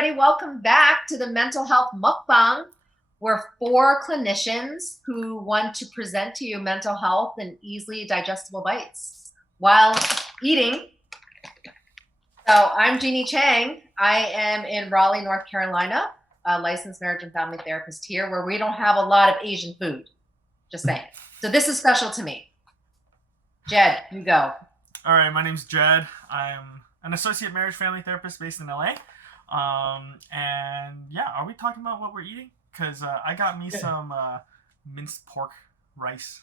everybody. Welcome back to the Mental Health Mukbang. We're four clinicians who want to present to you mental health in easily digestible bites while eating. So I'm Jeanie Chang. I am in Raleigh, North Carolina, a licensed marriage and family therapist here, where we don't have a lot of Asian food. Just saying. So this is special to me. Jed, you go. All right, my name's Jed. I'm an associate marriage family therapist based in LA. And yeah, are we talking about what we're eating? Because I got me some minced pork rice.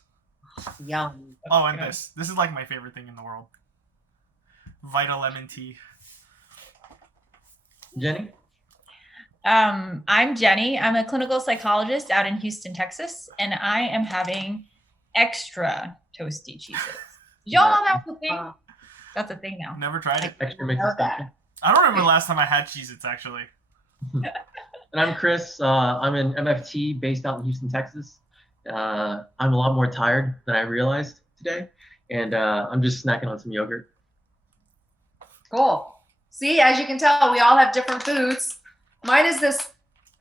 Yum. Oh, and this is like my favorite thing in the world. Vita lemon tea. Jenny? I'm Jenny. I'm a clinical psychologist out in Houston, Texas, and I am having extra toasty cheeses. Y'all know that's a thing? That's a thing now. Never tried it. Extra makes it special. I don't remember the last time I had Cheez-Its, actually. And I'm Chris. I'm an AMFT based out in Houston, Texas. I'm a lot more tired than I realized today, and I'm just snacking on some yogurt. Cool. See, as you can tell, we all have different foods. Mine is this,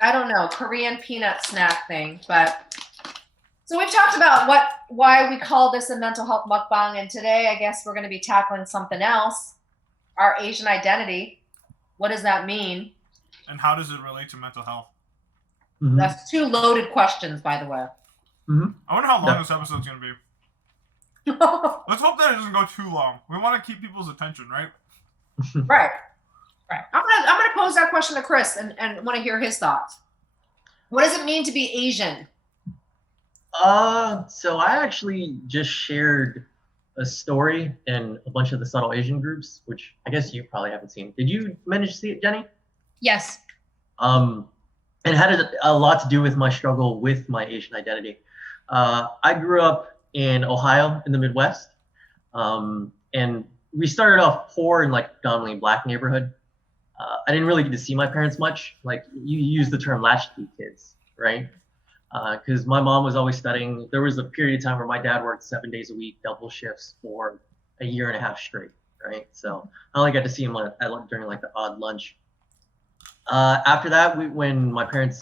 I don't know, Korean peanut snack thing. But so we've talked about why we call this a mental health mukbang, and today I guess we're going to be tackling something else. Our Asian identity. What does that mean? And how does it relate to mental health? Mm-hmm. That's two loaded questions, by the way. Mm-hmm. I wonder how long this episode's going to be. Let's hope that it doesn't go too long. We want to keep people's attention, right? Right. I'm gonna pose that question to Chris and want to hear his thoughts. What does it mean to be Asian? So I actually just shared a story in a bunch of the subtle Asian groups, which I guess you probably haven't seen. Did you manage to see it, Jenny? Yes. It had a lot to do with my struggle with my Asian identity. I grew up in Ohio in the Midwest, and we started off poor in like predominantly black neighborhood. I didn't really get to see my parents much. Like you use the term latchkey kids, right? Because my mom was always studying. There was a period of time where my dad worked 7 days a week, double shifts for a year and a half straight, right? So I only got to see him during like the odd lunch. After that, when my parents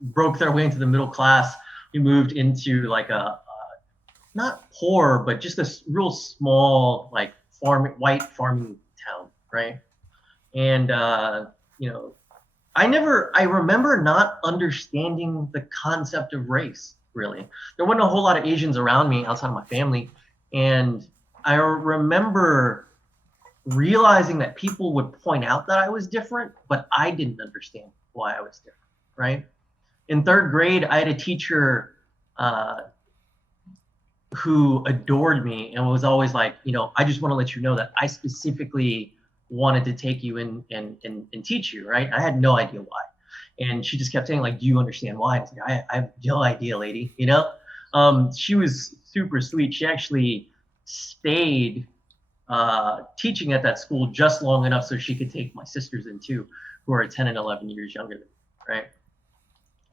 broke their way into the middle class, we moved into like a not poor, but just a real small like white farming town, right? And I remember not understanding the concept of race, really. There wasn't a whole lot of Asians around me outside of my family. And I remember realizing that people would point out that I was different, but I didn't understand why I was different, right? In third grade, I had a teacher who adored me and was always like, I just want to let you know that I specifically wanted to take you in and teach you, right? I had no idea why. And she just kept saying, like, do you understand why? I was like, I have no idea, lady, She was super sweet. She actually stayed teaching at that school just long enough so she could take my sisters in too, who are 10 and 11 years younger than me, right?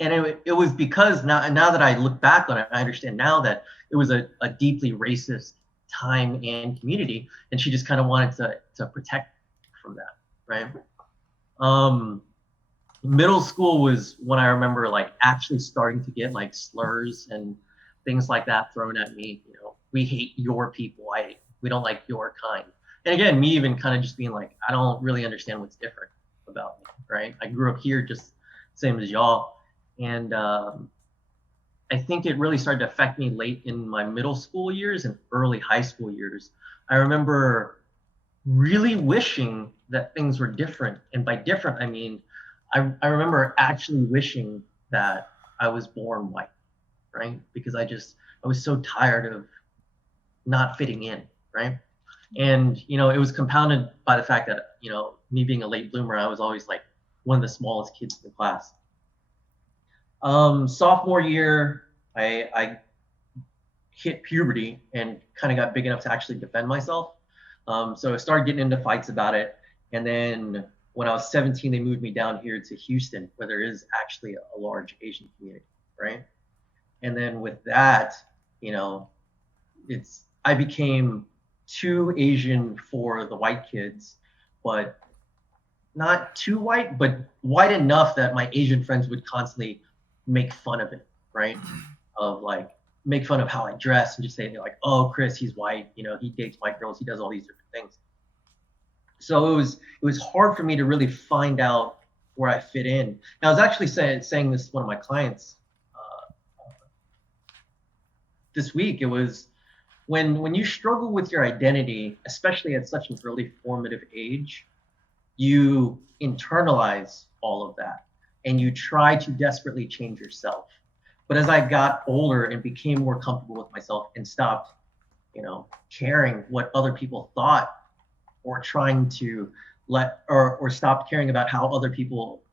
And it was because now that I look back on it, I understand now that it was a deeply racist time and community, and she just kind of wanted to protect from that, right? Middle school was when I remember like actually starting to get like slurs and things like that thrown at me. We hate your people. We don't like your kind. And again, me even kind of just being like, I don't really understand what's different about me, right? I grew up here just same as y'all. And I think it really started to affect me late in my middle school years and early high school years. I remember really wishing that things were different. And by different, I mean, I remember actually wishing that I was born white, right? Because I was so tired of not fitting in, right? And, it was compounded by the fact that, me being a late bloomer, I was always like one of the smallest kids in the class. Sophomore year, I hit puberty and kind of got big enough to actually defend myself. So I started getting into fights about it. And then when I was 17, they moved me down here to Houston, where there is actually a large Asian community, right? And then with that, I became too Asian for the white kids, but not too white, but white enough that my Asian friends would constantly make fun of it, right? Of like make fun of how I dress and just say like, oh, Chris, he's white, you know, he dates white girls, he does all these different things. So it was hard for me to really find out where I fit in. And I was actually saying this to one of my clients this week. It was when you struggle with your identity, especially at such an early formative age, you internalize all of that and you try to desperately change yourself. But as I got older and became more comfortable with myself and stopped, you know, caring what other people thought, or trying to or stopped caring about how other people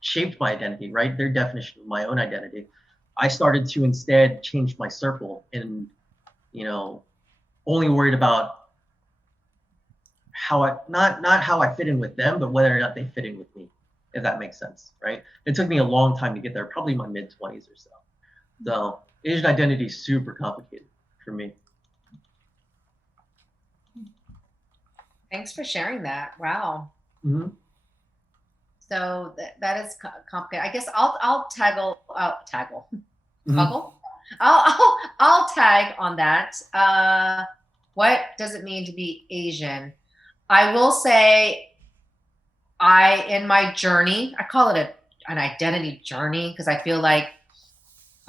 shaped my identity, right? Their definition of my own identity. I started to instead change my circle and, you know, only worried about how I, not how I fit in with them, but whether or not they fit in with me, if that makes sense, right? It took me a long time to get there, probably my mid-20s or so. So Asian identity is super complicated for me. Thanks for sharing that. Wow. Mm-hmm. So that is complicated. I guess I'll toggle. Mm-hmm. Toggle. I'll tag on that. What does it mean to be Asian? I will say, in my journey, I call it an identity journey because I feel like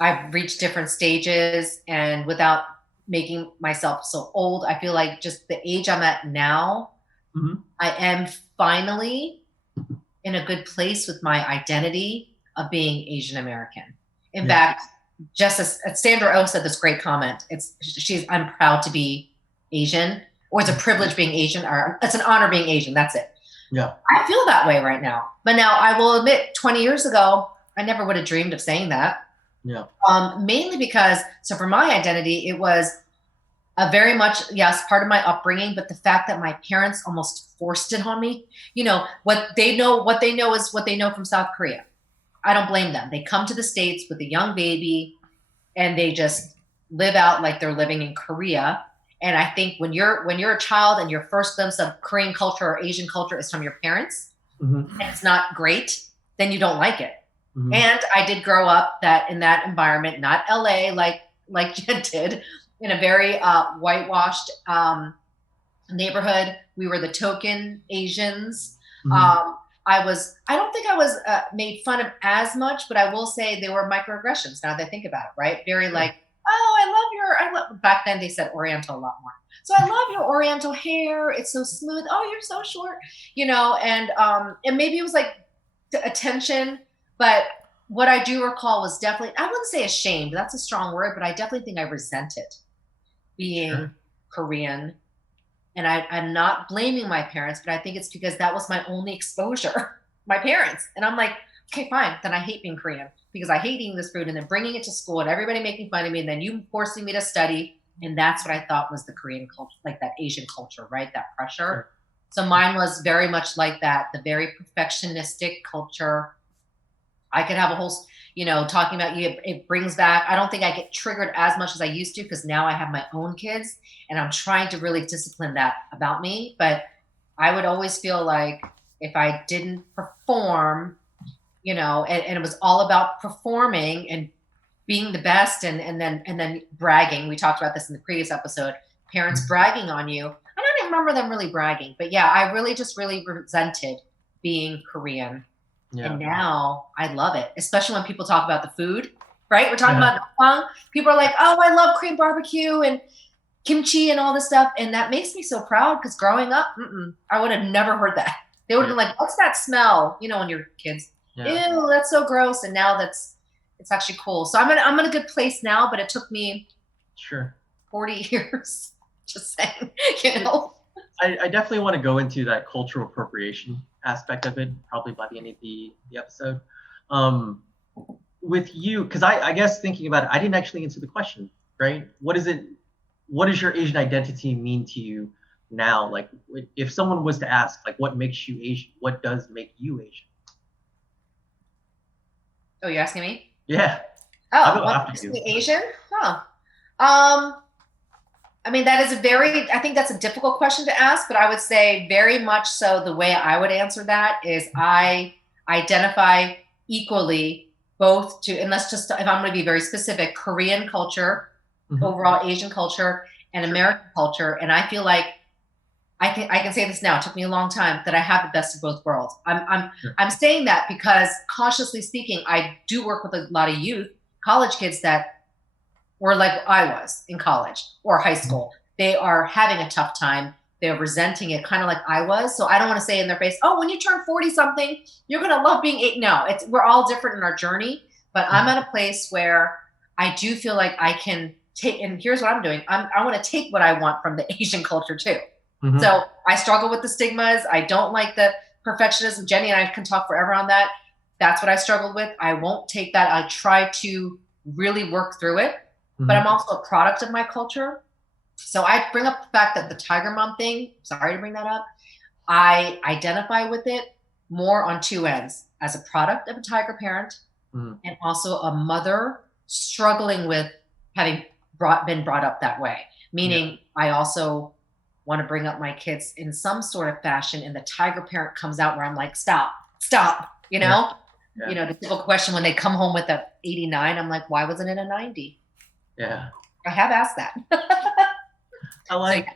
I've reached different stages, and without making myself so old, I feel like just the age I'm at now, Mm-hmm. I am finally in a good place with my identity of being Asian American. In fact, just as Sandra Oh said this great comment, I'm proud to be Asian, or it's a privilege being Asian, or it's an honor being Asian. That's it. Yeah. I feel that way right now. But now I will admit 20 years ago, I never would have dreamed of saying that. Yeah. Mainly because, so for my identity, it was a very much, yes, part of my upbringing, but the fact that my parents almost forced it on me. You know, what they know is what they know from South Korea. I don't blame them. They come to the States with a young baby and they just live out like they're living in Korea. And I think when you're a child and your first glimpse of Korean culture or Asian culture is from your parents, Mm-hmm. and it's not great, then you don't like it. Mm-hmm. And I did grow up in that environment, not LA like Jen did, in a very whitewashed neighborhood. We were the token Asians. Mm-hmm. I don't think I was made fun of as much, but I will say there were microaggressions now that I think about it, right? Very like, oh, I love, back then they said Oriental a lot more. So I love your Oriental hair. It's so smooth. Oh, you're so short, you know, and maybe it was like attention, but what I do recall was definitely, I wouldn't say ashamed, that's a strong word, but I definitely think I resented being Korean. And I'm not blaming my parents, but I think it's because that was my only exposure, my parents. And I'm like, okay, fine. Then I hate being Korean because I hate eating this food and then bringing it to school and everybody making fun of me and then you forcing me to study. And that's what I thought was the Korean culture, like that Asian culture, right? That pressure. Sure. So mine was very much like that, the very perfectionistic culture. I could have a whole, you know, talking about you, it brings back, I don't think I get triggered as much as I used to because now I have my own kids and I'm trying to really discipline that about me. But I would always feel like if I didn't perform, you know, and it was all about performing and being the best and then bragging. We talked about this in the previous episode, parents bragging on you. I don't even remember them really bragging, but yeah, I really resented being Korean. Yeah. And now I love it, especially when people talk about the food, right? We're talking about mukbang. People are like, oh, I love Korean barbecue and kimchi and all this stuff. And that makes me so proud because growing up, I would have never heard that. They would have been like, what's that smell? You know, when you're kids, ew, that's so gross. And now it's actually cool. So I'm in a good place now, but it took me 40 years, just saying, you know. I definitely want to go into that cultural appropriation aspect of it, probably by the end of the episode. With you, because I guess thinking about it, I didn't actually answer the question, right? What does your Asian identity mean to you now? Like, if someone was to ask, like, what makes you Asian? What does make you Asian? Oh, you're asking me? Yeah. Oh, what makes me Asian? Huh. I mean, I think that's a difficult question to ask, but I would say very much so the way I would answer that is I identify equally both to, and let's just, if I'm going to be very specific, Korean culture, overall Asian culture, and American culture. And I feel like I can say this now. It took me a long time that I have the best of both worlds. I'm saying that because consciously speaking, I do work with a lot of youth, college kids that were like I was in college or high school. They are having a tough time. They're resenting it kind of like I was. So I don't want to say in their face, oh, when you turn 40 something, you're going to love being eight. No, we're all different in our journey, but I'm at a place where I do feel like I can take, and here's what I'm doing. I want to take what I want from the Asian culture too. So I struggle with the stigmas. I don't like the perfectionism. Jeanie and I can talk forever on that. That's what I struggled with. I won't take that. I try to really work through it, but I'm also a product of my culture. So I bring up the fact that the Tiger Mom thing, sorry to bring that up, I identify with it more on two ends, as a product of a tiger parent and also a mother struggling with having been brought up that way. Meaning I also want to bring up my kids in some sort of fashion, and the tiger parent comes out where I'm like, stop, you know? You know, the typical question when they come home with a 89, I'm like, why wasn't it a 90? Yeah. I have asked that. I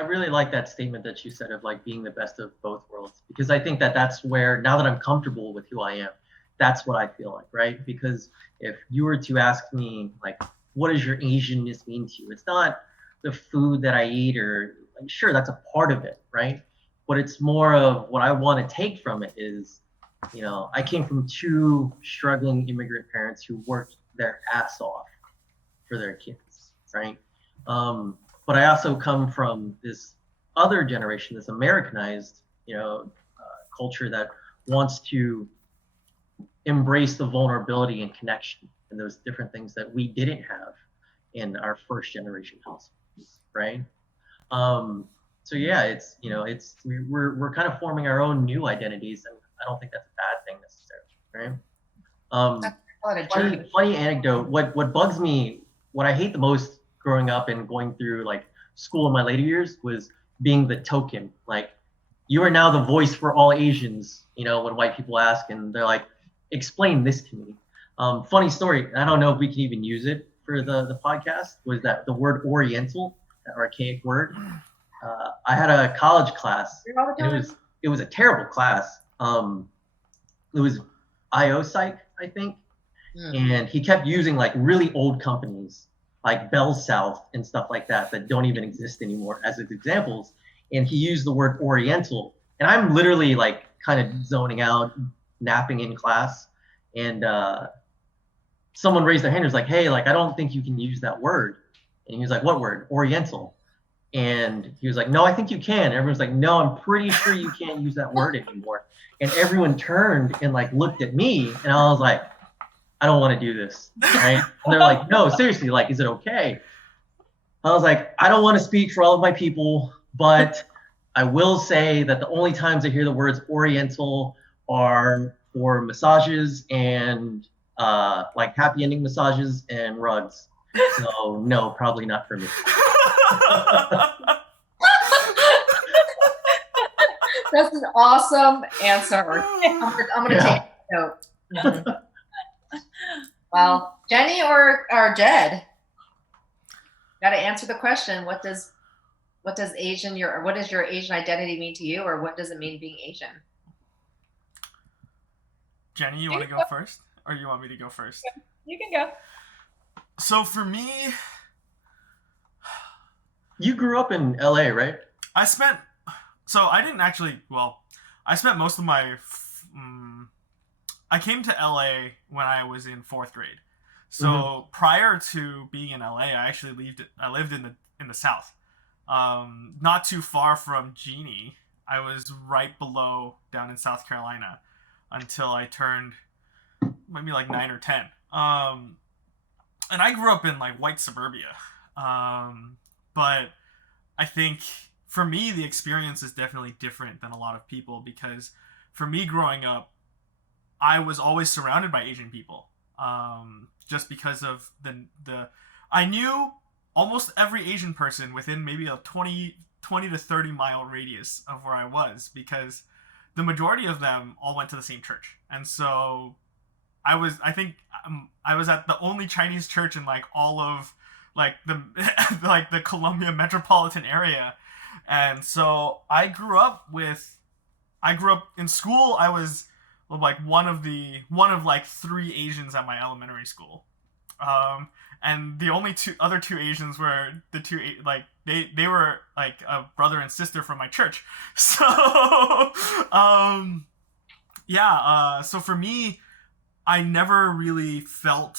really like that statement that you said of like being the best of both worlds, because I think that that's where, now that I'm comfortable with who I am, that's what I feel like, right? Because if you were to ask me like, what does your Asianness mean to you? It's not the food that I eat, or like, sure, that's a part of it, right? But it's more of what I want to take from it is, you know, I came from two struggling immigrant parents who worked their ass off for their kids, right? But I also come from this other generation, this Americanized, you know, culture that wants to embrace the vulnerability and connection and those different things that we didn't have in our first generation households, right? So yeah, it's, you know, it's we're kind of forming our own new identities, and I don't think that's a bad thing necessarily, right? Funny anecdote. What bugs me, what I hate the most growing up and going through like school in my later years was being the token. Like, you are now the voice for all Asians, you know, when white people ask and they're like, explain this to me. Funny story, I don't know if we can even use it for the podcast, was that the word Oriental, that archaic word. I had a college class, and it was a terrible class. It was IO Psych, I think. And he kept using like really old companies like Bell South and stuff like that don't even exist anymore as his examples. And he used the word Oriental. And I'm literally like kind of zoning out, napping in class. And someone raised their hand and was like, hey, like, I don't think you can use that word. And he was like, what word? Oriental. And he was like, no, I think you can. And everyone's like, no, I'm pretty sure you can't use that word anymore. And everyone turned and like looked at me, and I was like, I don't want to do this, right? And they're like, no, seriously, like, is it okay? I was like, I don't want to speak for all of my people, but I will say that the only times I hear the words Oriental are for massages and like happy ending massages and rugs. So no, probably not for me. That's an awesome answer. I'm gonna take a note. Well, Jeanie or Jed, got to answer the question. What does your Asian identity mean to you, or what does it mean being Asian? Jeanie, you want to go first, or you want me to go first? You can go. So for me, you grew up in LA, right? I spent most of my I came to LA when I was in 4th grade. So prior to being in LA, I actually lived in the South. Not too far from Genie. I was right below down in South Carolina until I turned maybe like 9 or 10. And I grew up in like white suburbia. But I think for me, the experience is definitely different than a lot of people, because for me growing up, I was always surrounded by Asian people. Just because of I knew almost every Asian person within maybe a 20 to 30 mile radius of where I was, because the majority of them all went to the same church. And so I think I was at the only Chinese church in like all of like the like the Columbia metropolitan area. And so I grew up in school. I was like one of like 3 Asians at my elementary school. And the only other two Asians were the two, like they were like a brother and sister from my church. So so for me, I never really felt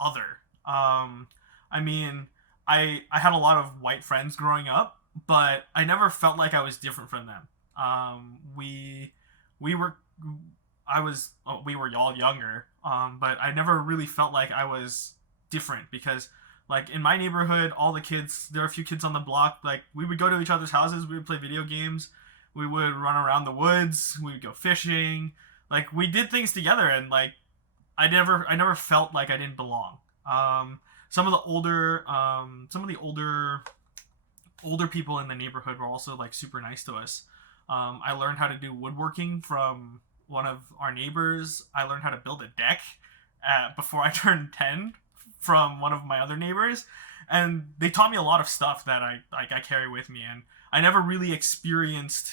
other. I mean, I had a lot of white friends growing up, but I never felt like I was different from them. We were we were all younger, but I never really felt like I was different, because like in my neighborhood, all the kids, there are a few kids on the block, like we would go to each other's houses, we would play video games, we would run around the woods, we would go fishing, like we did things together, and like I never felt like I didn't belong. Some of the older people in the neighborhood were also like super nice to us. I learned how to do woodworking from one of our neighbors. I learned how to build a deck before I turned 10 from one of my other neighbors, and they taught me a lot of stuff that I carry with me. And I never really experienced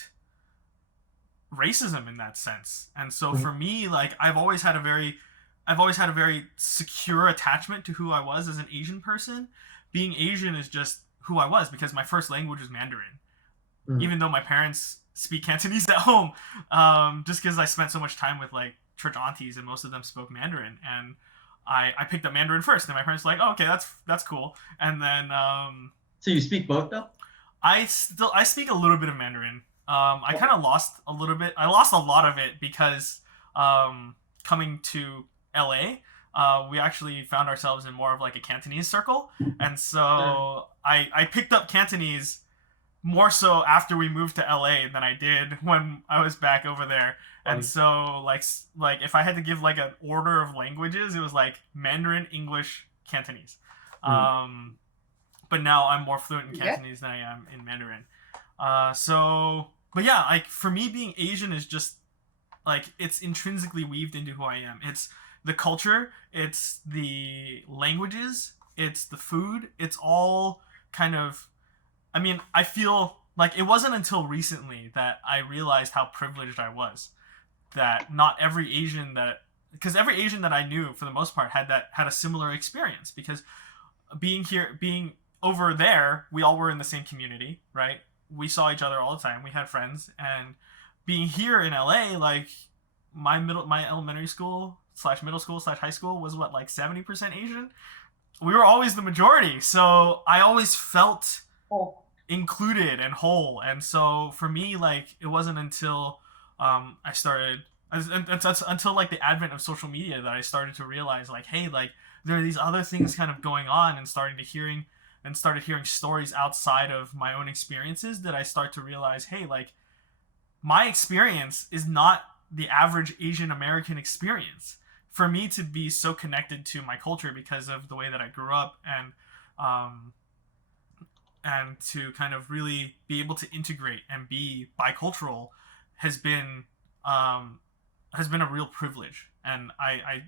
racism in that sense. And so for me, like I've always had a very secure attachment to who I was as an Asian person. Being Asian is just who I was, because my first language was Mandarin. Even though my parents speak Cantonese at home, just because I spent so much time with like church aunties and most of them spoke Mandarin, and I picked up Mandarin first, and my parents were like, oh, okay, that's cool. And then So you speak both though? I speak a little bit of Mandarin. I kind of lost a little bit. I lost a lot of it because coming to LA, we actually found ourselves in more of like a Cantonese circle, and so I picked up Cantonese more so after we moved to LA than I did when I was back over there. And so like if I had to give like an order of languages, it was like Mandarin, English, Cantonese. But now I'm more fluent in Cantonese than I am in Mandarin. But yeah, like for me, being Asian is just like, it's intrinsically weaved into who I am. It's the culture, it's the languages, it's the food, it's all kind of, I mean, I feel like it wasn't until recently that I realized how privileged I was. That not every Asian because every Asian that I knew for the most part had a similar experience, because being over there, we all were in the same community, right? We saw each other all the time. We had friends, and being here in LA, like my elementary school / middle school / high school was what, like 70% Asian. We were always the majority, so I always felt included and whole. And so for me, like it wasn't until I started until like the advent of social media that I started to realize, like, hey, like there are these other things kind of going on, and started hearing stories outside of my own experiences, that I start to realize, hey, like my experience is not the average Asian American experience. For me to be so connected to my culture because of the way that I grew up, and to kind of really be able to integrate and be bicultural has been a real privilege. And I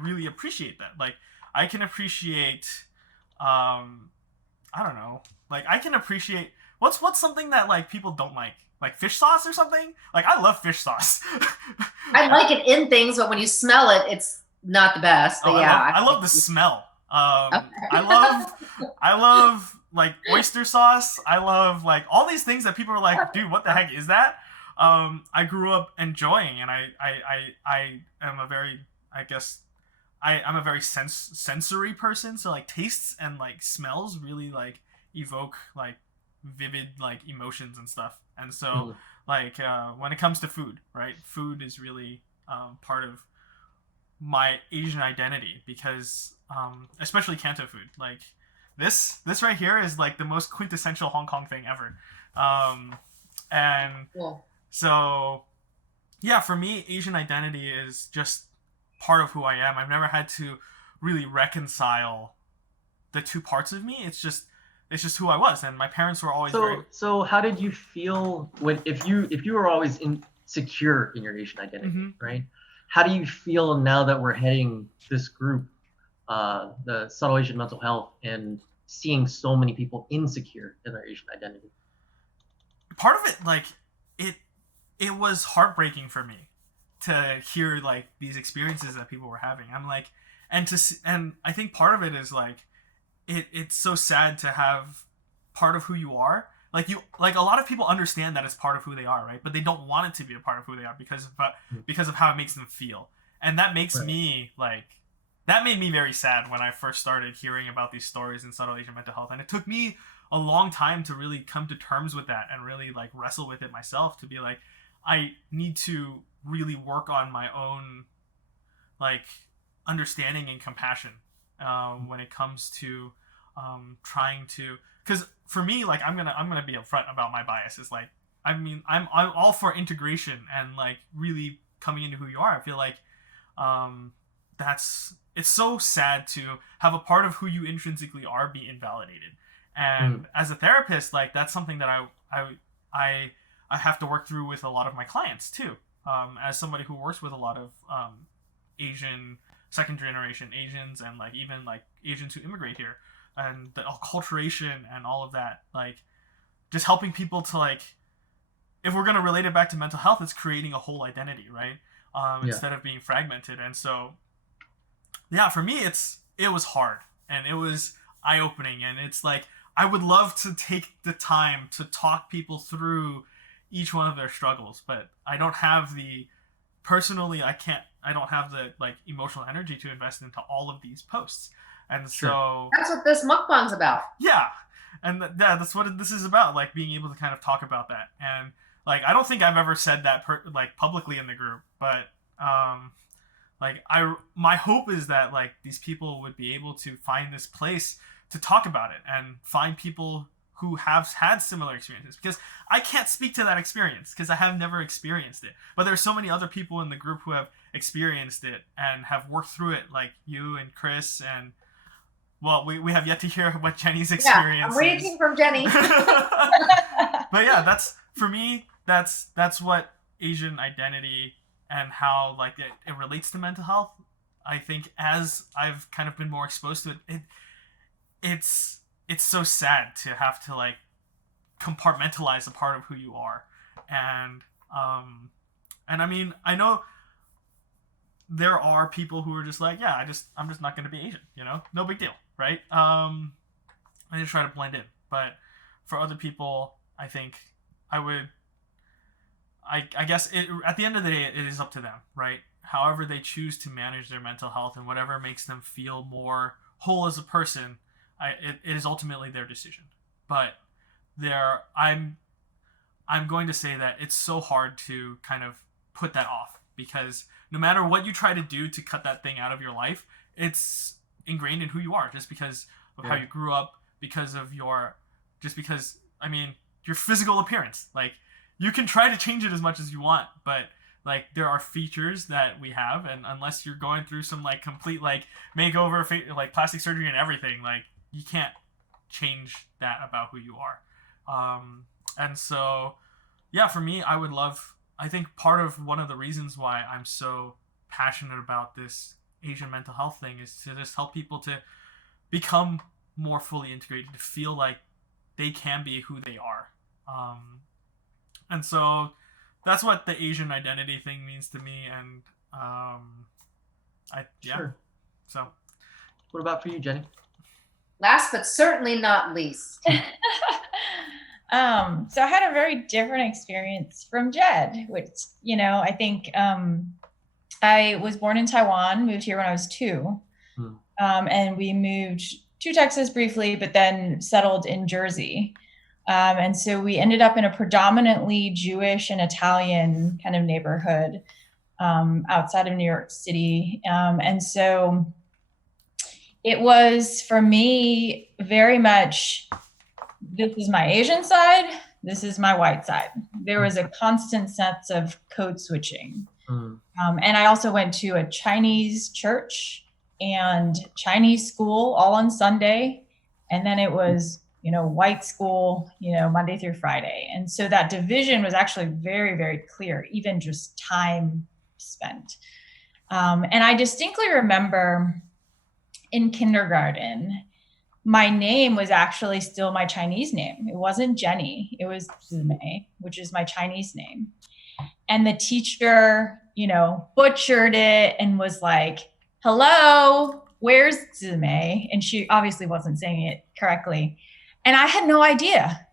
really appreciate that. Like I can appreciate, I don't know, like I can appreciate what's something that like people don't like fish sauce or something. Like I love fish sauce. I like it in things, but when you smell it, it's not the best. But I love the smell. I love like oyster sauce. I love like all these things that people are like, dude, what the heck is that? I grew up enjoying, and I am a very, I guess, I'm a very sensory person. So like tastes and like smells really like evoke like vivid like emotions and stuff. And so like when it comes to food, right? Food is really part of my Asian identity, because especially Canto food. Like this right here is like the most quintessential Hong Kong thing ever. And so yeah, for me, Asian identity is just part of who I am. I've never had to really reconcile the two parts of me. It's just who I was, and my parents were always So how did you feel if you were always insecure in your Asian identity, right? How do you feel now that we're heading this group, the Subtle Asian Mental Health, and seeing so many people insecure in their Asian identity? Part of it, like, it was heartbreaking for me to hear like these experiences that people were having. I'm like, and I think part of it is like, it's so sad to have part of who you are. Like a lot of people understand that it's part of who they are, right? But they don't want it to be a part of who they are because of how it makes them feel. And that makes me like, that made me very sad when I first started hearing about these stories in Subtle Asian Mental Health. And it took me a long time to really come to terms with that and really like wrestle with it myself, to be like, I need to really work on my own like understanding and compassion when it comes to trying to, because for me, like, I'm gonna be upfront about my biases. Like, I mean, I'm all for integration and like really coming into who you are. I feel like it's so sad to have a part of who you intrinsically are be invalidated. And as a therapist, like, that's something that I have to work through with a lot of my clients too. As somebody who works with a lot of Asian second generation Asians, and like even like Asians who immigrate here, and the acculturation and all of that, like just helping people to like, if we're going to relate it back to mental health, it's creating a whole identity, right? Instead of being fragmented. And so, yeah, for me, it was hard and it was eye-opening, and it's like, I would love to take the time to talk people through each one of their struggles, but I don't have the I don't have the like emotional energy to invest into all of these posts. And so that's what this mukbang's about. Yeah. And that's what this is about, like being able to kind of talk about that. And like, I don't think I've ever said that like publicly in the group, but like my hope is that like these people would be able to find this place to talk about it and find people who have had similar experiences, because I can't speak to that experience because I have never experienced it. But there's so many other people in the group who have experienced it and have worked through it, like you and Chris, and well, we have yet to hear what Jenny's experience is. I'm waiting from Jenny. But yeah, that's, for me, that's what Asian identity and how like it relates to mental health. I think as I've kind of been more exposed to it, it's so sad to have to like compartmentalize a part of who you are. And I mean, I know there are people who are just like, yeah, I'm just not going to be Asian, you know, no big deal, right? I just try to blend in. But for other people, I think I guess at the end of the day, it is up to them, right? However they choose to manage their mental health and whatever makes them feel more whole as a person, it is ultimately their decision. But I'm going to say that it's so hard to kind of put that off, because no matter what you try to do to cut that thing out of your life, it's ingrained in who you are, just because of how you grew up, because I mean, your physical appearance. Like, you can try to change it as much as you want, but like, there are features that we have, and unless you're going through some like complete like makeover, like plastic surgery and everything, like, you can't change that about who you are. And so, yeah, for me, I think one of the reasons why I'm so passionate about this Asian mental health thing is to just help people to become more fully integrated, to feel like they can be who they are. And so that's what the Asian identity thing means to me. And Sure. So what about for you, Jenny? Last but certainly not least. So I had a very different experience from Jed, which, you know, I think I was born in Taiwan, moved here when I was 2. And we moved to Texas briefly, but then settled in Jersey. And so we ended up in a predominantly Jewish and Italian kind of neighborhood outside of New York City. And so it was, for me, very much, this is my Asian side, this is my white side. There was a constant sense of code switching. And I also went to a Chinese church and Chinese school all on Sunday. And then it was, white school, Monday through Friday. And so that division was actually very, very clear, even just time spent. And I distinctly remember in kindergarten, my name was actually still my Chinese name. It wasn't Jeanie. It was Zimei, which is my Chinese name. And the teacher, butchered it and was like, hello, where's Zimei? And she obviously wasn't saying it correctly. And I had no idea.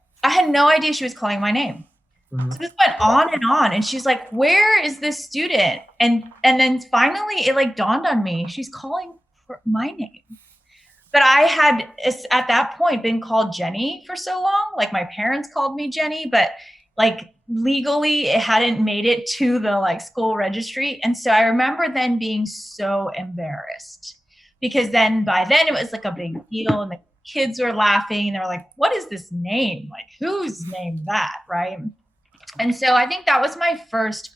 She was calling my name. Mm-hmm. So this went on. And she's like, where is this student? And then finally it like dawned on me, she's calling for my name. But I had, at that point, been called Jeanie for so long. Like my parents called me Jeanie, but like legally it hadn't made it to the like school registry. And so I remember then being so embarrassed because by then it was like a big deal and the kids were laughing and they were like, what is this name? Like whose name that, right? And so I think that was my first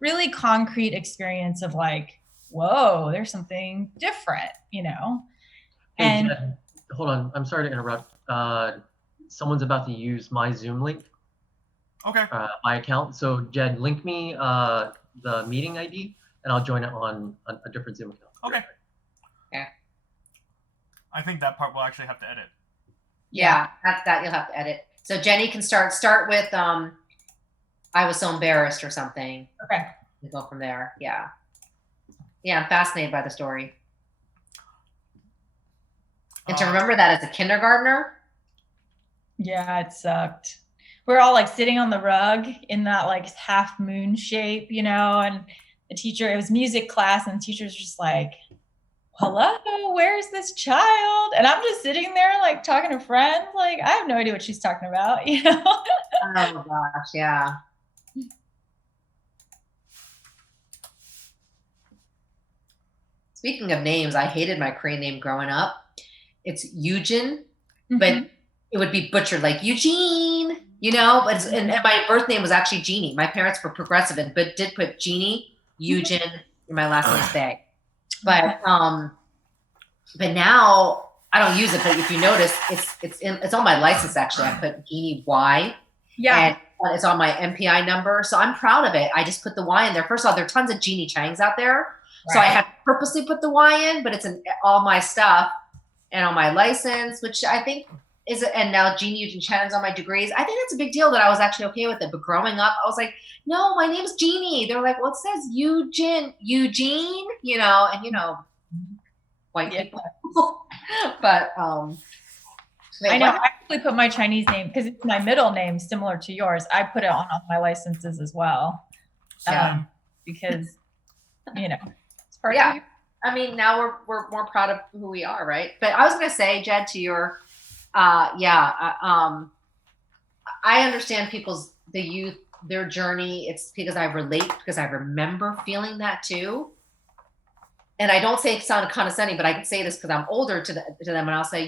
really concrete experience of like, whoa, there's something different, Hey, Jed, hold on. I'm sorry to interrupt. Someone's about to use my Zoom link. Okay. My account. So Jed, link me the meeting ID, and I'll join it on a different Zoom account. Okay. Yeah. I think that part we'll actually have to edit. Yeah, that you'll have to edit. So Jeanie can start with I was so embarrassed or something. Okay. We go from there. Yeah. Yeah, I'm fascinated by the story. And to remember that as a kindergartner. Yeah, it sucked. We're all like sitting on the rug in that like half moon shape, and the teacher, it was music class, and the teacher's just like, hello, where's this child? And I'm just sitting there like talking to friends. Like, I have no idea what she's talking about, Oh gosh, yeah. Speaking of names, I hated my Korean name growing up. It's Eugene, but it would be butchered like Eugene, and my birth name was actually Jeanie. My parents were progressive but did put Jeanie, Eugene, and my last name is Faye. But now I don't use it. But if you notice, it's on my license actually. I put Jeanie Y. Yeah. And it's on my MPI number. So I'm proud of it. I just put the Y in there. First of all, there are tons of Jeanie Changs out there. Right. So I had to purposely put the Y in, but it's in all my stuff and on my license, which I think is, and now Jeanie Eugene Chang's on my degrees. I think that's a big deal that I was actually okay with it. But growing up, I was like, no, my name's Jeanie. They're like, well, it says Eugene, and white people. But I know. I actually put my Chinese name because it's my middle name, similar to yours. I put it on all my licenses as well. Because it's part of you. I mean, now we're more proud of who we are, right? But I was gonna say, Jed, to your, I understand the youth, their journey. It's because I relate, because I remember feeling that too. And I don't say it sound condescending, but I can say this because I'm older to them, and I'll say,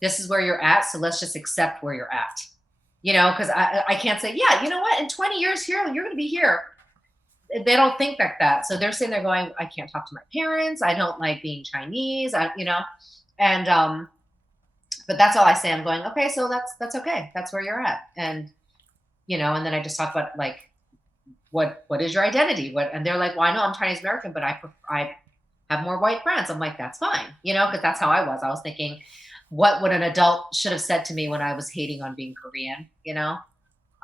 this is where you're at, so let's just accept where you're at. Because I can't say, yeah, you know what? In 20 years here, you're gonna be here. They don't think like that. So they're sitting there going, I can't talk to my parents. I don't like being Chinese, but that's all I say. I'm going, okay, so that's okay. That's where you're at. And, and then I just talk about like, what is your identity? And they're like, well, I know I'm Chinese American, but I have more white friends. I'm like, that's fine. Because that's how I was. I was thinking, what would an adult should have said to me when I was hating on being Korean,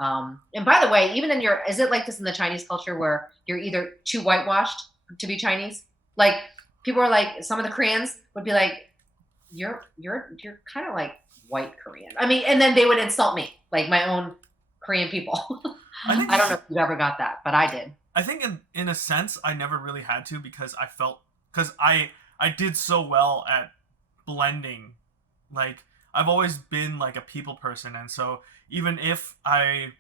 and by the way, even is it like this in the Chinese culture where you're either too whitewashed to be Chinese? Like people are like, some of the Koreans would be like, you're kind of like white Korean. I mean, and then they would insult me, like my own Korean people. I don't know if you ever got that, but I did. I think in a sense, I never really had to because I did so well at blending. Like I've always been like a people person. And so even if I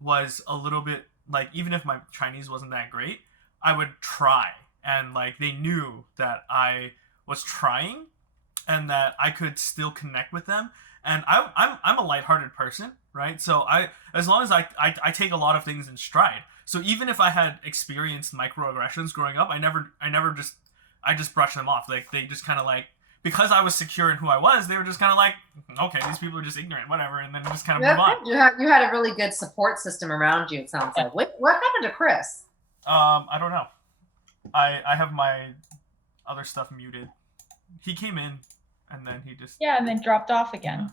was a little bit like, even if my Chinese wasn't that great, I would try. And like, they knew that I was trying and that I could still connect with them. And I'm a lighthearted person, right? So as long as I take a lot of things in stride. So even if I had experienced microaggressions growing up, I never just I just brushed them off. Like they just kind of like, because I was secure in who I was, they were just kind of like, okay, these people are just ignorant, whatever, and then just kind of move on. You had a really good support system around you. It sounds like. What happened to Chris? I don't know. I have my other stuff muted. He came in, and then he just and then dropped off again.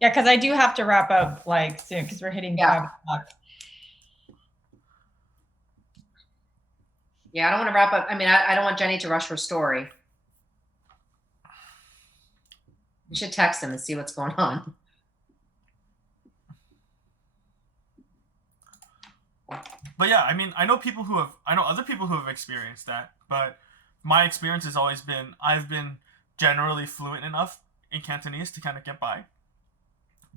Yeah, because I do have to wrap up like soon because we're hitting 5 o'clock. Yeah, I don't want to wrap up. I mean, I don't want Jeanie to rush her story. You should text him and see what's going on. But yeah, I mean, I know other people who have experienced that, but my experience has always been, I've been generally fluent enough in Cantonese to kind of get by.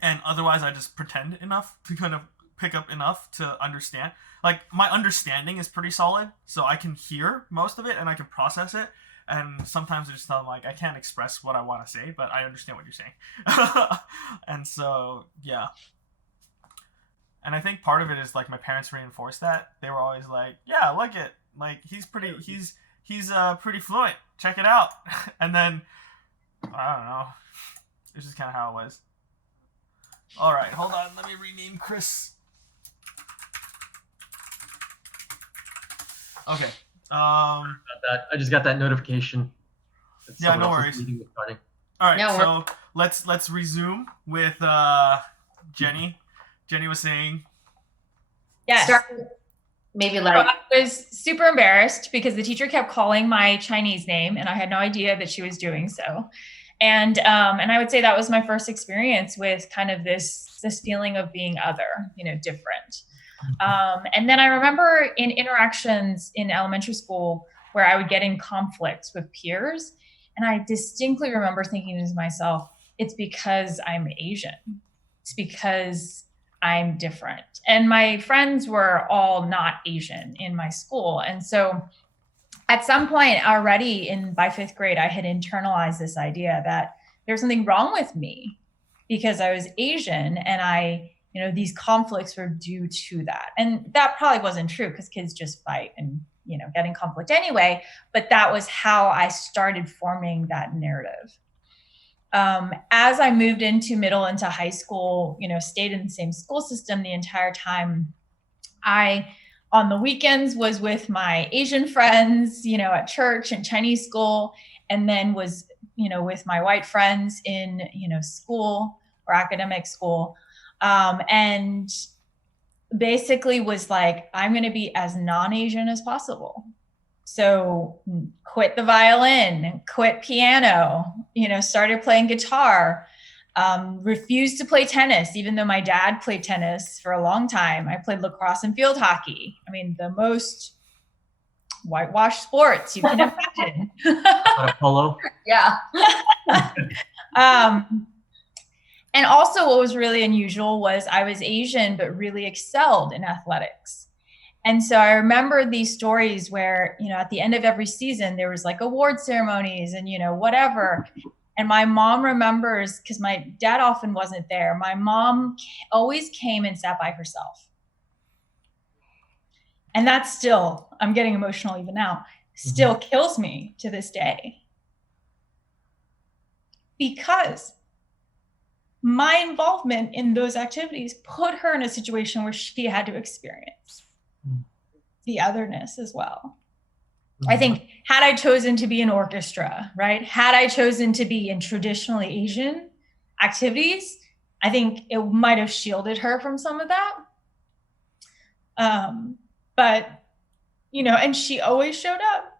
And otherwise I just pretend enough to kind of pick up enough to understand. Like my understanding is pretty solid, so I can hear most of it and I can process it. And sometimes I just tell them like, I can't express what I want to say, but I understand what you're saying. And so, yeah. And I think part of it is like my parents reinforced that. They were always like, yeah, look it. Like he's pretty fluent. Check it out. And then, I don't know. It's just kind of how it was. All right, hold on. Let me rename Chris. Okay. About that. I just got that notification. Yeah, no worries. All right, so let's resume with Jeanie. Jeanie was saying. Yes. Maybe like. I was super embarrassed because the teacher kept calling my Chinese name, and I had no idea that she was doing so. And I would say that was my first experience with kind of this feeling of being other, different. And then I remember in interactions in elementary school where I would get in conflicts with peers, and I distinctly remember thinking to myself, it's because I'm Asian. It's because I'm different. And my friends were all not Asian in my school. And so at some point already by 5th grade, I had internalized this idea that there's something wrong with me because I was Asian, and these conflicts were due to that. And that probably wasn't true because kids just fight and, get in conflict anyway. But that was how I started forming that narrative. As I moved into into high school, stayed in the same school system the entire time, I, on the weekends, was with my Asian friends, at church and Chinese school, and then was, with my white friends in, school or academic school. And basically was like, I'm going to be as non-Asian as possible. So quit the violin, quit piano, started playing guitar, refused to play tennis, even though my dad played tennis for a long time. I played lacrosse and field hockey. I mean, the most whitewashed sports you can imagine. Polo. Yeah. And also what was really unusual was I was Asian, but really excelled in athletics. And so I remember these stories where, at the end of every season, there was like award ceremonies and, whatever. And my mom remembers, because my dad often wasn't there, my mom always came and sat by herself. And that still, I'm getting emotional even now, still kills me to this day. Because my involvement in those activities put her in a situation where she had to experience the otherness as well. I think had I chosen to be in orchestra, right? Had I chosen to be in traditionally Asian activities, I think it might have shielded her from some of that. But, and she always showed up.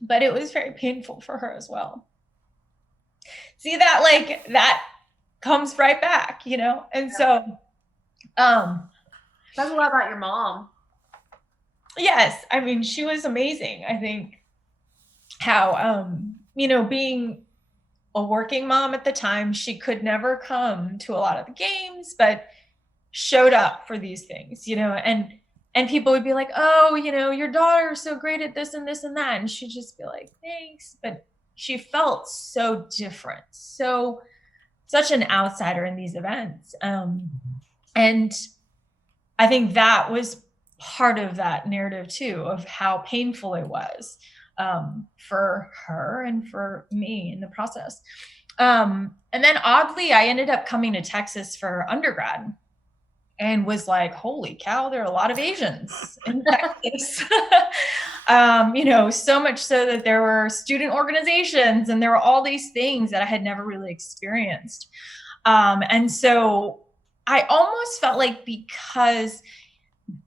But it was very painful for her as well. See that, that comes right back, And so, Says a lot about your mom. Yes. I mean, she was amazing. I think how, being a working mom at the time, she could never come to a lot of the games, but showed up for these things, and people would be like, oh, your daughter is so great at this and this and that. And she'd just be like, thanks. But she felt so different, such an outsider in these events. And I think that was part of that narrative too, of how painful it was. for her and for me in the process. And then oddly, I ended up coming to Texas for undergrad and was like, holy cow, there are a lot of Asians in Texas. So much so that there were student organizations and there were all these things that I had never really experienced. And so I almost felt like because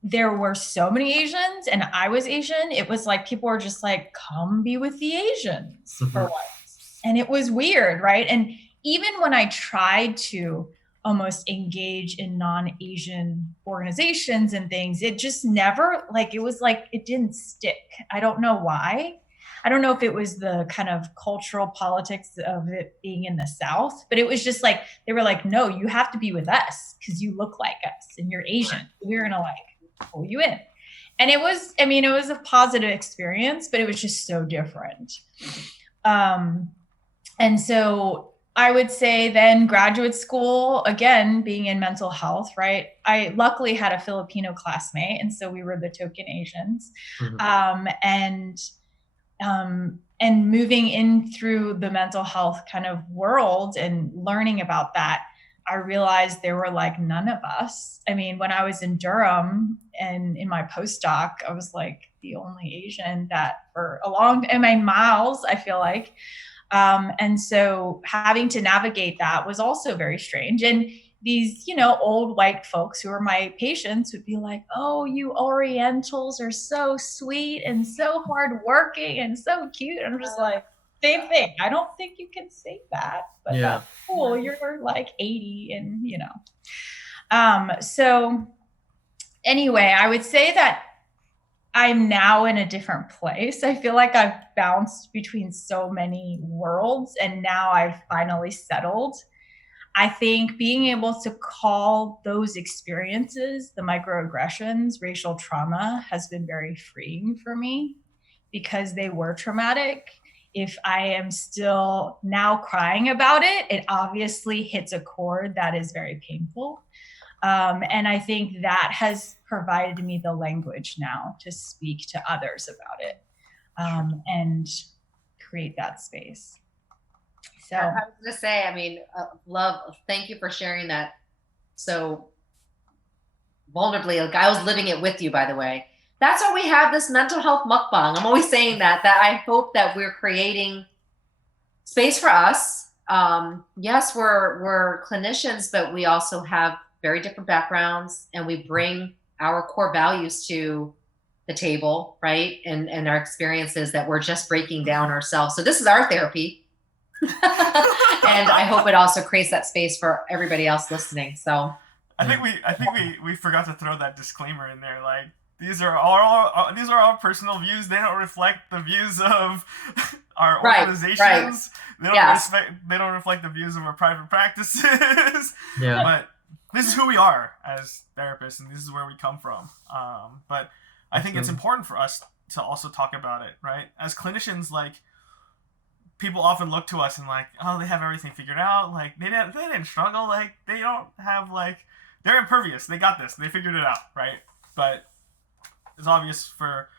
there were so many Asians and I was Asian, it was like people were just like, come be with the Asians for once. And it was weird, right? And even when I tried to almost engage in non-Asian organizations and things, it just never, like, it was like, it didn't stick. I don't know why. I don't know if it was the kind of cultural politics of it being in the South, but it was just like, they were like, no, you have to be with us because you look like us and you're Asian. We're going to like pull you in. And it was a positive experience, but it was just so different. And so I would say then graduate school, again, being in mental health, right? I luckily had a Filipino classmate. And so we were the token Asians. And moving in through the mental health kind of world and learning about that, I realized there were like none of us. I mean, when I was in Durham and in my postdoc, I was like the only Asian that for a long time, my miles, I feel like. And so having to navigate that was also very strange. And these, old white folks who are my patients would be like, oh, you Orientals are so sweet and so hardworking and so cute. And I'm just like, same thing. I don't think you can say that, but that's cool. You're like 80 and, so anyway, I would say that I'm now in a different place. I feel like I've bounced between so many worlds and now I've finally settled. I think being able to call those experiences, the microaggressions, racial trauma, has been very freeing for me because they were traumatic. If I am still now crying about it, it obviously hits a chord that is very painful. And I think that has provided me the language now to speak to others about it and create that space. So I was going to say, thank you for sharing that so vulnerably. Like, I was living it with you, by the way. That's why we have this mental health mukbang. I'm always saying that I hope that we're creating space for us. Yes, we're clinicians, but we also have very different backgrounds and we bring our core values to the table, right? And our experiences that we're just breaking down ourselves. So this is our therapy. And I hope it also creates that space for everybody else listening. So I think we forgot to throw that disclaimer in there. Like, these are all personal views. They don't reflect the views of our organizations. Right. They don't reflect the views of our private practices. Yeah. But this is who we are as therapists, and this is where we come from. But I think it's important for us to also talk about it, right? As clinicians, like, people often look to us and like, oh, they have everything figured out. Like, they didn't struggle. Like, they don't have, like, they're impervious. They got this. They figured it out, right? But it's obvious for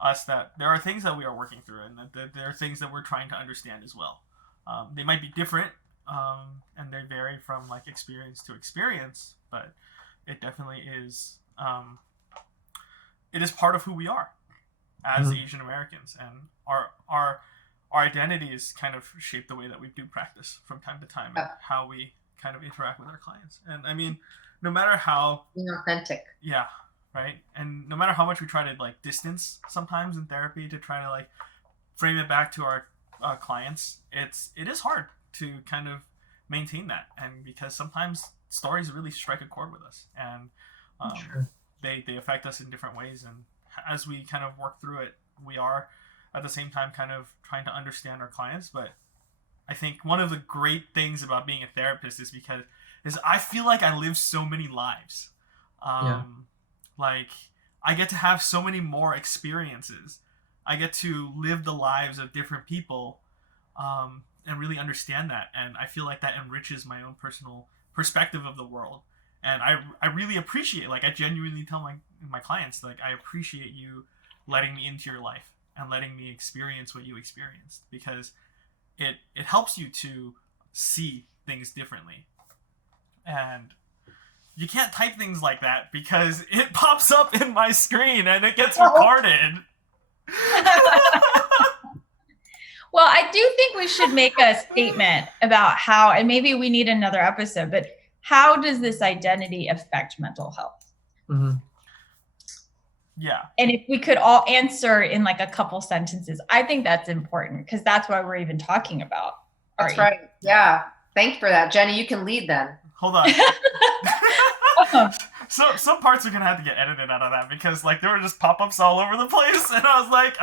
us that there are things that we are working through and that there are things that we're trying to understand as well. They might be different and they vary from, like, experience to experience, but it definitely is, it is part of who we are as Asian Americans, and our identities kind of shape the way that we do practice from time to time and how we kind of interact with our clients. And I mean, no matter how being authentic. Yeah. Right. And no matter how much we try to, like, distance sometimes in therapy to try to, like, frame it back to our clients, it is hard to kind of maintain that. And because sometimes stories really strike a chord with us and they affect us in different ways. And as we kind of work through it, we are at the same time kind of trying to understand our clients. But I think one of the great things about being a therapist is I feel like I live so many lives. Like, I get to have so many more experiences. I get to live the lives of different people and really understand that. And I feel like that enriches my own personal perspective of the world. And I really appreciate, like, I genuinely tell my clients, like, I appreciate you letting me into your life and letting me experience what you experienced, because it helps you to see things differently. And you can't type things like that because it pops up in my screen and it gets recorded. Well, I do think we should make a statement about how, and maybe we need another episode, but how does this identity affect mental health? Mm-hmm. Yeah. And if we could all answer in like a couple sentences, I think that's important because that's why we're even talking about. That's right. Yeah. Thank you for that. Jenny, you can lead then. Hold on. So some parts are gonna have to get edited out of that because like there were just pop-ups all over the place, and I was like,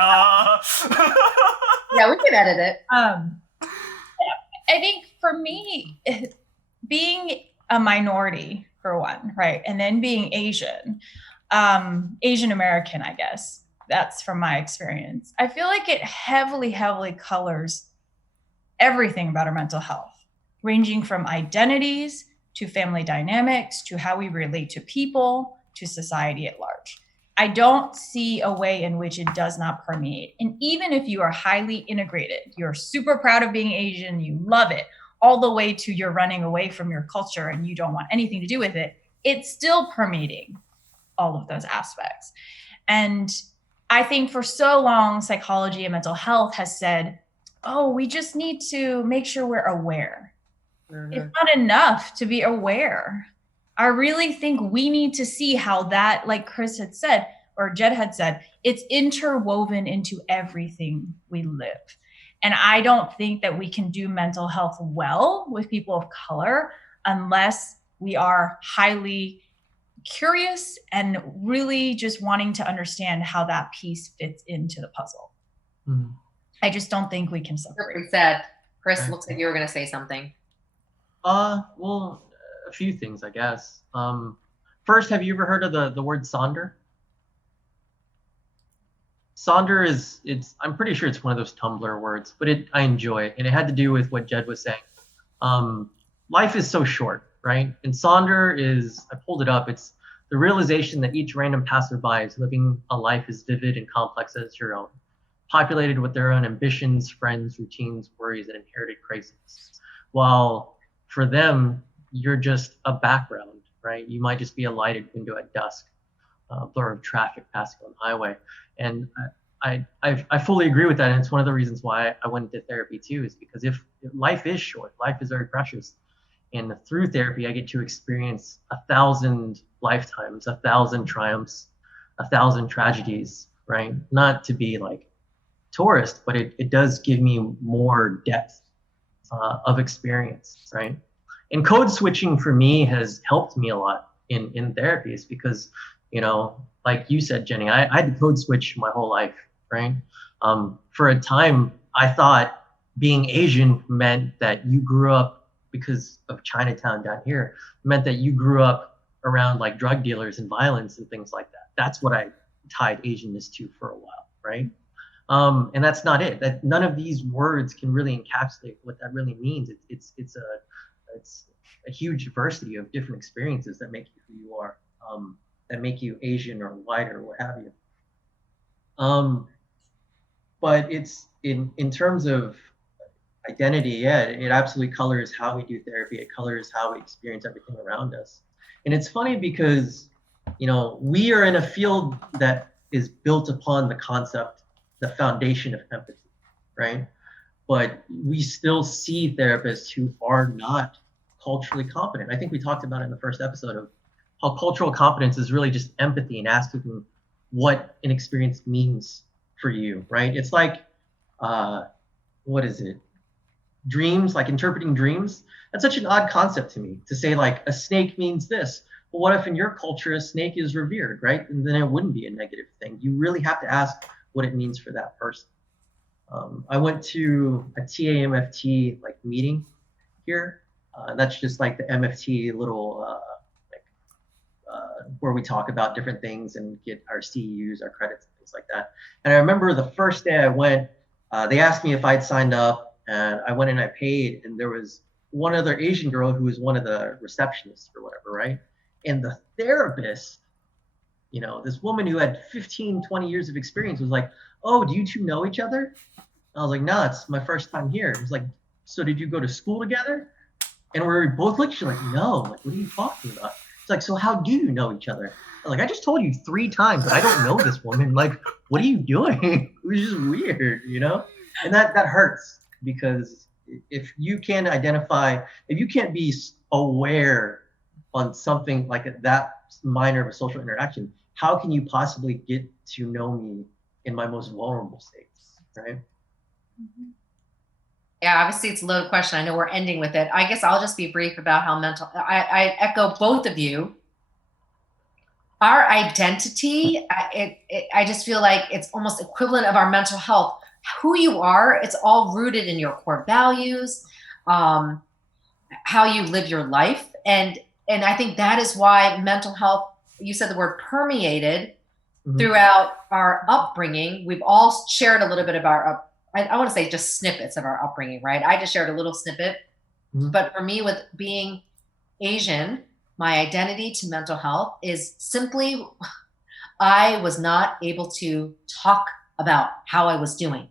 Yeah, we can edit it. I think for me, being a minority for one, right, and then being Asian American, I guess that's from my experience. I feel like it heavily colors everything about our mental health, ranging from identities to family dynamics, to how we relate to people, to society at large. I don't see a way in which it does not permeate. And even if you are highly integrated, you're super proud of being Asian, you love it, all the way to you're running away from your culture and you don't want anything to do with it, it's still permeating all of those aspects. And I think for so long, psychology and mental health has said, oh, we just need to make sure we're aware. Mm-hmm. It's not enough to be aware. I really think we need to see how that, like Chris had said, or Jed had said, it's interwoven into everything we live. And I don't think that we can do mental health well with people of color unless we are highly curious and really just wanting to understand how that piece fits into the puzzle. Mm-hmm. I just don't think we can separate. Said. Chris, looks like you were going to say something. Well, a few things, I guess. First, have you ever heard of the word sonder? Sonder I'm pretty sure it's one of those Tumblr words, but I enjoy it. And it had to do with what Jed was saying. Life is so short, right? And sonder I pulled it up, it's the realization that each random passerby is living a life as vivid and complex as your own, populated with their own ambitions, friends, routines, worries, and inherited craziness. While for them, you're just a background, right? You might just be a lighted window at dusk, blur of traffic passing on the highway. And I fully agree with that. And it's one of the reasons why I went into therapy too, is because if life is short, life is very precious. And through therapy, I get to experience 1,000 lifetimes, 1,000 triumphs, 1,000 tragedies, right? Not to be like tourist, but it does give me more depth of experience, right? And code switching for me has helped me a lot in therapies because, like you said, Jenny, I had to code switch my whole life, right? For a time, I thought being Asian meant that you grew up, because of Chinatown down here, meant that you grew up around like drug dealers and violence and things like that. That's what I tied Asianness to for a while, right? And that's not it. That none of these words can really encapsulate what that really means. It's a huge diversity of different experiences that make you who you are, that make you Asian or white or what have you. But it's in terms of identity, yeah, it absolutely colors how we do therapy. It colors how we experience everything around us. And it's funny because, we are in a field that is built upon the concept, the foundation of empathy, right? But we still see therapists who are not culturally competent. I think we talked about it in the first episode of how cultural competence is really just empathy and asking what an experience means for you, right? It's like, what is it? Dreams, like interpreting dreams. That's such an odd concept to me, to say like a snake means this. Well, what if in your culture a snake is revered, right? And then it wouldn't be a negative thing. You really have to ask what it means for that person. I went to a AMFT like meeting here. That's just like the MFT little where we talk about different things and get our CEUs, our credits, and things like that. And I remember the first day I went, they asked me if I'd signed up, and I went and I paid, and there was one other Asian girl who was one of the receptionists or whatever, right? And the therapist, this woman who had 15, 20 years of experience was like, oh, do you two know each other? I was like, no, it's my first time here. He's like, so did you go to school together? And we were both looking, she's like, no, like, what are you talking about? It's like, so how do you know each other? I'm like, I just told you 3 times that I don't know this woman. Like, what are you doing? It was just weird, you know? And that hurts, because if you can't identify, if you can't be aware on something like that minor of a social interaction, how can you possibly get to know me in my most vulnerable states, right? Yeah, obviously it's a loaded question. I know we're ending with it. I guess I'll just be brief about how I echo both of you. Our identity, I just feel like it's almost equivalent of our mental health. Who you are, it's all rooted in your core values, how you live your life. And I think that is why mental health, you said the word permeated throughout our upbringing. We've all shared a little bit of our I want to say just snippets of our upbringing, right? I just shared a little snippet. But for me, with being Asian, my identity to mental health is simply I was not able to talk about how I was doing.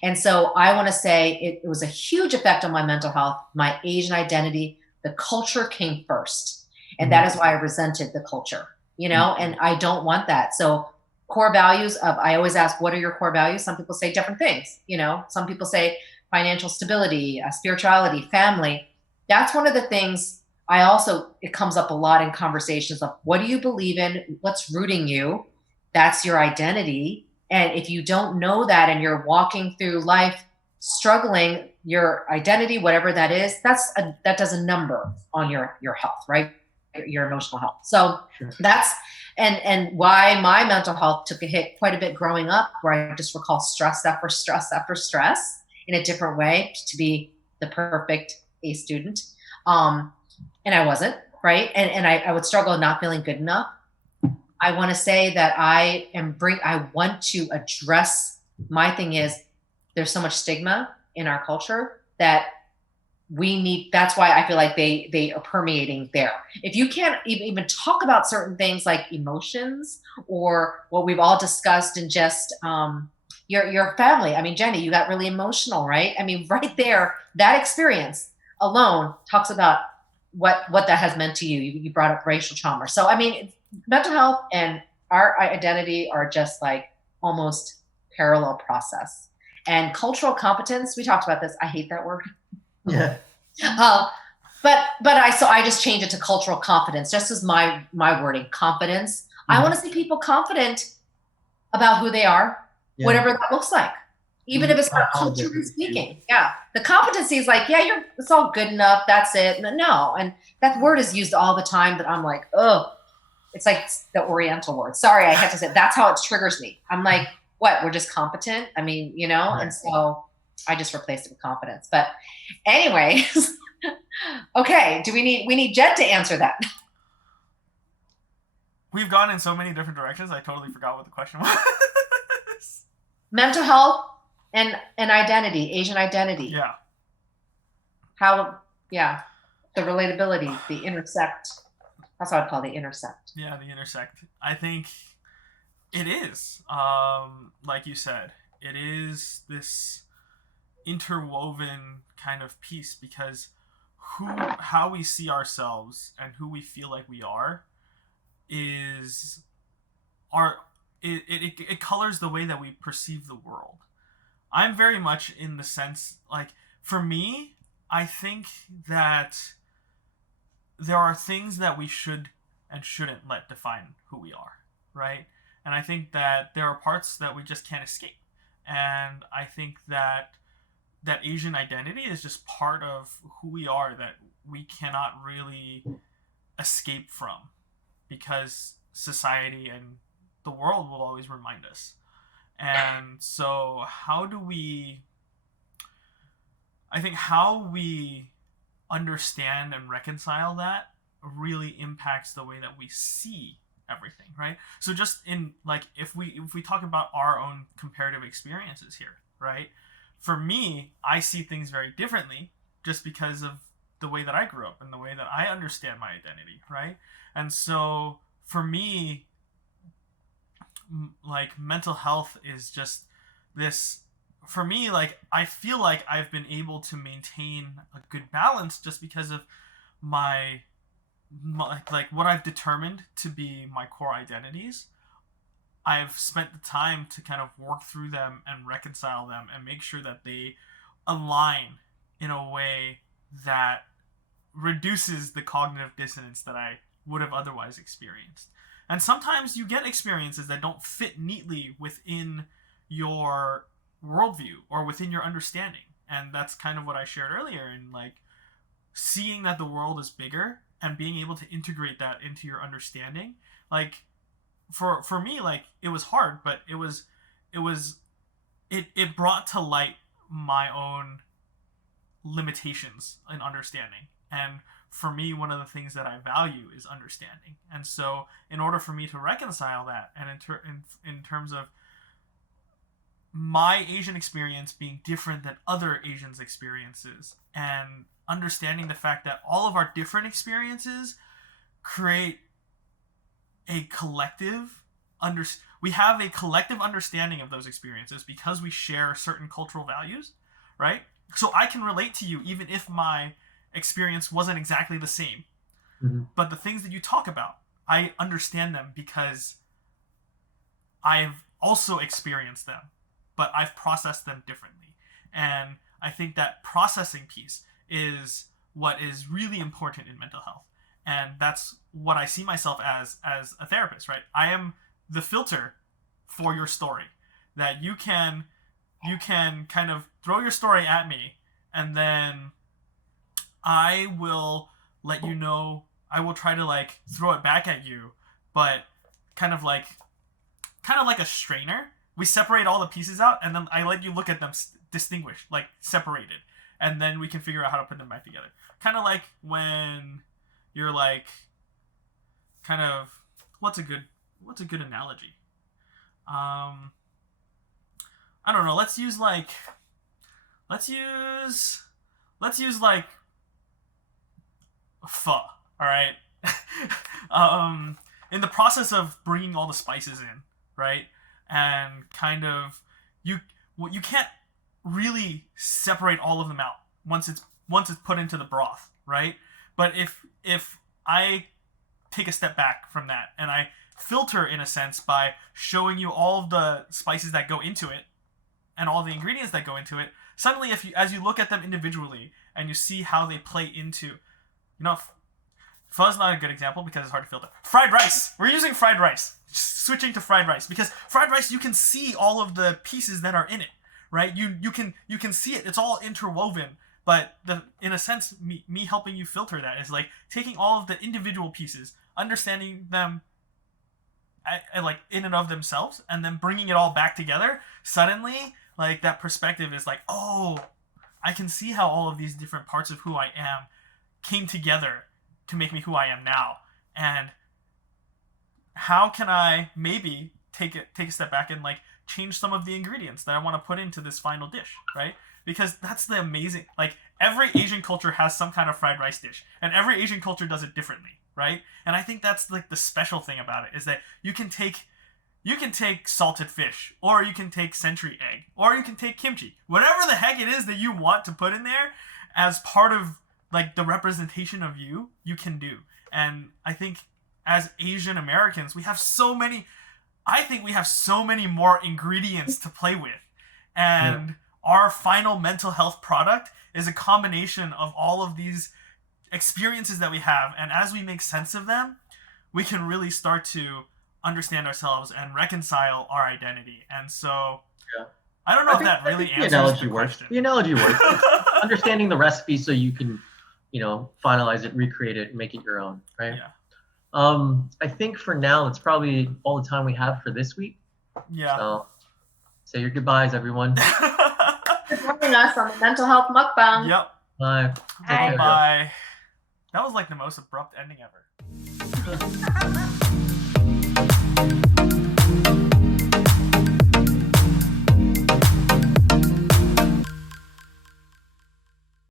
And so I want to say it was a huge effect on my mental health, my Asian identity. The culture came first. And that is why I resented the culture, you know, and I don't want that. So core values of, I always ask, what are your core values? Some people say different things, you know, some people say financial stability, spirituality, family. That's one of the things it comes up a lot in conversations of, what do you believe in? What's rooting you? That's your identity. And if you don't know that and you're walking through life struggling, your identity, whatever that is, that does a number on your health, right? Your emotional health. So that's, and why my mental health took a hit quite a bit growing up, where I just recall stress after stress after stress in a different way to be the perfect A student. And I wasn't, right? And I would struggle not feeling good enough. I want to say that I want to address, my thing is, there's so much stigma in our culture that that's why I feel like they are permeating there. If you can't even talk about certain things like emotions or what we've all discussed in just your family. I mean, Jeanie, you got really emotional, right? I mean, right there, that experience alone talks about what that has meant to you. You brought up racial trauma. So, I mean, mental health and our identity are just like almost parallel process. And cultural competence, we talked about this. I hate that word. Yeah. But I just changed it to cultural confidence, just as my wording, confidence. I want to see people confident about who they are, whatever that looks like, even if it's not culturally speaking. Yeah, the competency is like, yeah, it's all good enough. That's it. No, and that word is used all the time. But I'm like, oh, it's like the Oriental word. Sorry, I had to say that's how it triggers me. I'm like, what? We're just competent. I mean, you know, and so I just replaced it with confidence. But anyways, okay. We need Jed to answer that. We've gone in so many different directions. I totally forgot what the question was. Mental health and identity, Asian identity. Yeah. The relatability, the intersect. That's what I'd call the intersect. Yeah, the intersect. I think it is. Like you said, it is this interwoven kind of piece, because how we see ourselves and who we feel like we are is it colors the way that we perceive the world. I'm very much in the sense, like, for me, I think that there are things that we should and shouldn't let define who we are, right? And I think that there are parts that we just can't escape. And I think that Asian identity is just part of who we are, that we cannot really escape from, because society and the world will always remind us. And so how we understand and reconcile that really impacts the way that we see everything, right? So just in, like, if we talk about our own comparative experiences here, right? For me, I see things very differently just because of the way that I grew up and the way that I understand my identity, right? And so for me, like, mental health is just this, for me, like, I feel like I've been able to maintain a good balance just because of my like what I've determined to be my core identities. I've spent the time to kind of work through them and reconcile them and make sure that they align in a way that reduces the cognitive dissonance that I would have otherwise experienced. And sometimes you get experiences that don't fit neatly within your worldview or within your understanding. And that's kind of what I shared earlier, in like seeing that the world is bigger and being able to integrate that into your understanding. Like for me, like, it was hard, but it brought to light my own limitations in understanding. And for me, one of the things that I value is understanding. And so in order for me to reconcile that, and in terms of my Asian experience being different than other Asians' experiences, and understanding the fact that all of our different experiences create a collective we have a collective understanding of those experiences because we share certain cultural values, right? So I can relate to you even if my experience wasn't exactly the same. Mm-hmm. But the things that you talk about, I understand them because I've also experienced them, but I've processed them differently. And I think that processing piece is what is really important in mental health. And that's what I see myself as a therapist, right? I am the filter for your story, that you can kind of throw your story at me, and then I will let you know, I will try to like throw it back at you, but kind of like a strainer. We separate all the pieces out, and then I let you look at them distinguished, like separated, and then we can figure out how to put them back together. Kind of like when you're like, kind of, what's a good analogy? I don't know. Let's use like pho. All right. In the process of bringing all the spices in, right, and kind of you can't really separate all of them out once it's put into the broth, right? But if I take a step back from that and I filter, in a sense, by showing you all of the spices that go into it and all the ingredients that go into it, suddenly as you look at them individually and you see how they play into, pho's not a good example because it's hard to filter. Fried rice. We're using fried rice. Switching to fried rice, because fried rice, you can see all of the pieces that are in it, right? You can see it. It's all interwoven. But in a sense, me helping you filter that is like taking all of the individual pieces, understanding them like in and of themselves, and then bringing it all back together. Suddenly, like, that perspective is like, oh, I can see how all of these different parts of who I am came together to make me who I am now. And how can I maybe take a step back and like change some of the ingredients that I want to put into this final dish, right? Because that's the amazing, like, every Asian culture has some kind of fried rice dish, and every Asian culture does it differently, right? And I think that's like the special thing about it, is that you can take salted fish, or you can take century egg, or you can take kimchi, whatever the heck it is that you want to put in there as part of like the representation of you can do. And I think as Asian Americans, we have so many more ingredients to play with. And our final mental health product is a combination of all of these experiences that we have. And as we make sense of them, we can really start to understand ourselves and reconcile our identity. And so I don't know if that really answers the question. The analogy works. Understanding the recipe so you can, finalize it, recreate it, and make it your own, right? Yeah. I think for now, it's probably all the time we have for this week. Yeah. So say your goodbyes, everyone. Joining us on the Mental Health Mukbang. Yep. Bye. Bye. That was like the most abrupt ending ever.